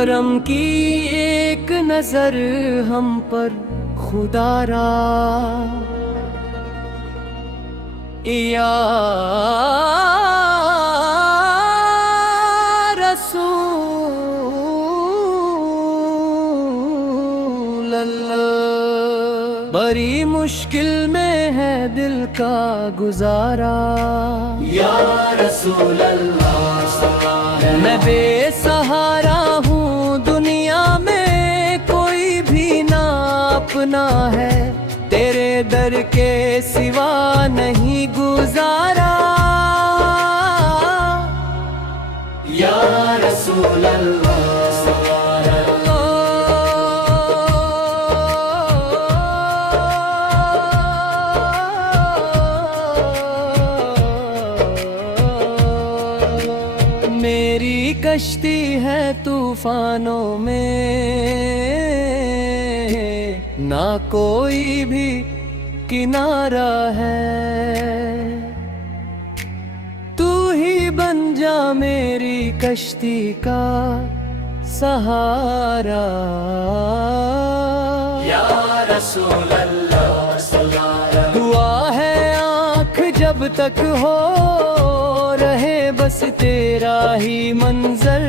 کرم کی ایک نظر ہم پر خدا را، یا رسول اللہ۔ بڑی مشکل میں ہے دل کا گزارا، یا رسول اللہ میں بے سہارا ہوں، دنیا میں کوئی بھی نہ اپنا ہے، تیرے در کے سوا نہیں گزارا، یا رسول اللہ میری کشتی ہے طوفانوں میں، نہ کوئی بھی کنارہ ہے، تو ہی بن جا میری کشتی کا سہارا، یا رسول اللہ دعا ہے آنکھ جب تک ہو رہے بس تیرا ہی منظر،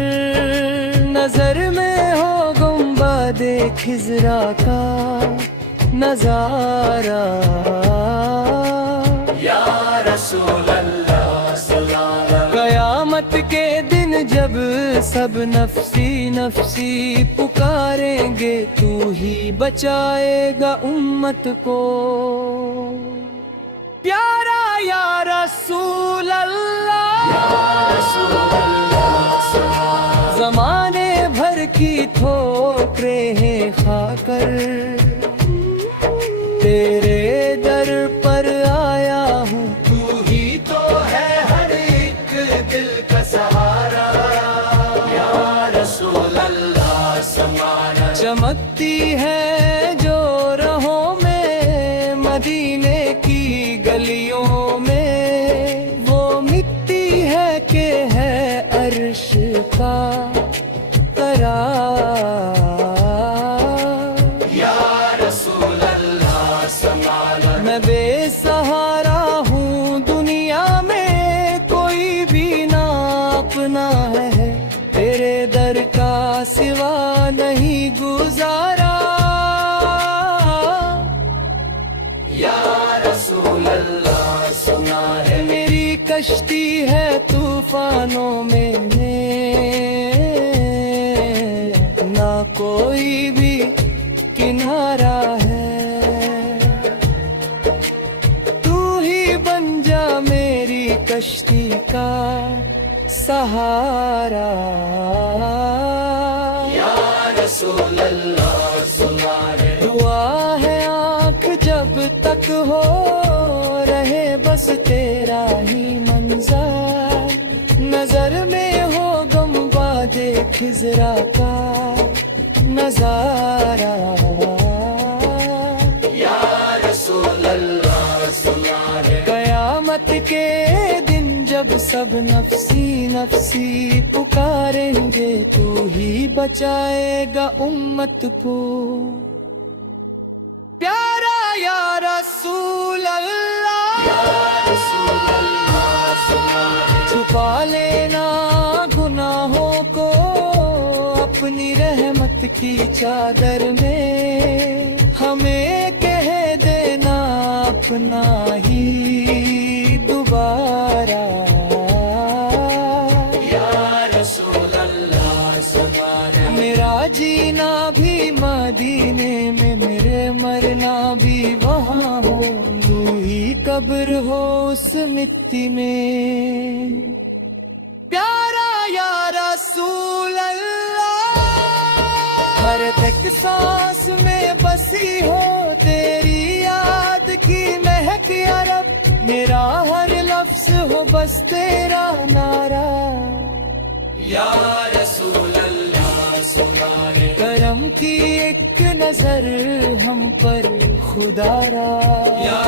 نظر میں ہو گنبد خضرا کا نظارہ، یا رسول اللہ قیامت کے دن جب سب نفسی نفسی پکاریں گے، تو ہی بچائے گا امت کو، پیارا یا رسول اللہ، زمانے بھر کی ٹھوکریں ہیں کھا کر تیرے در پر آیا ہوں، تو ہی تو ہے ہر ایک دل کا سہارا، یا رسول اللہ سمانا چمکتی ہے جو رہوں میں مدینے کی گلیوں میں، وہ مٹی ہے کہ ہے عرش کا قرار، یا رسول اللہ سمانا میں بے سہارا ہوں، دنیا میں کوئی بھی نہ اپنا ہے، تیرے در کا سوا نہیں گزارا، یا رسول اللہ سنا ہے میری کشتی ہے طوفانوں میں، نہ کوئی بھی کنارہ ہے، تو ہی بن جا میری کشتی کا سہارا، یا رسول اللہ سنا ہے دعا ہے آنکھ جب تک ہو رہے بس تیرا ہی منظر، نظر میں ہو گنبد خضرا کا نظارہ، یا رسول اللہ سنا ہے قیامت کے دن جب سب نفسی نفسی پکاریں گے، تو ہی بچائے گا امت کو، پیارا یا رسول اللہ، رسول اللہ سنا ہے چھپا لینا گناہوں کو اپنی رحمت کی چادر میں، ہمیں کہہ دینا اپنا ہی دوبارہ، یا رسول اللہ سنا ہے میرا جینا بھی مدینے میں، میرے مرنا بھی وہاں ہو، تو ہی قبر ہو اس مٹی میں، پیارا یا رسول اللہ ہر ایک سانس میں بسی ہو تیری یاد کی مہک یا رب، میرا ہر لفظ ہو بس تیرا نعرہ، یا رسول اللہ سنا ہے کرم کی ایک نظر ہم پر خدا را، یا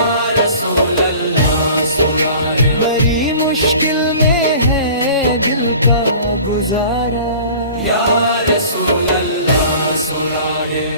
رسول اللہ سنا ہے بڑی مشکل میں ہے دل کا گزارا. یا رسول اللہ سنا ہے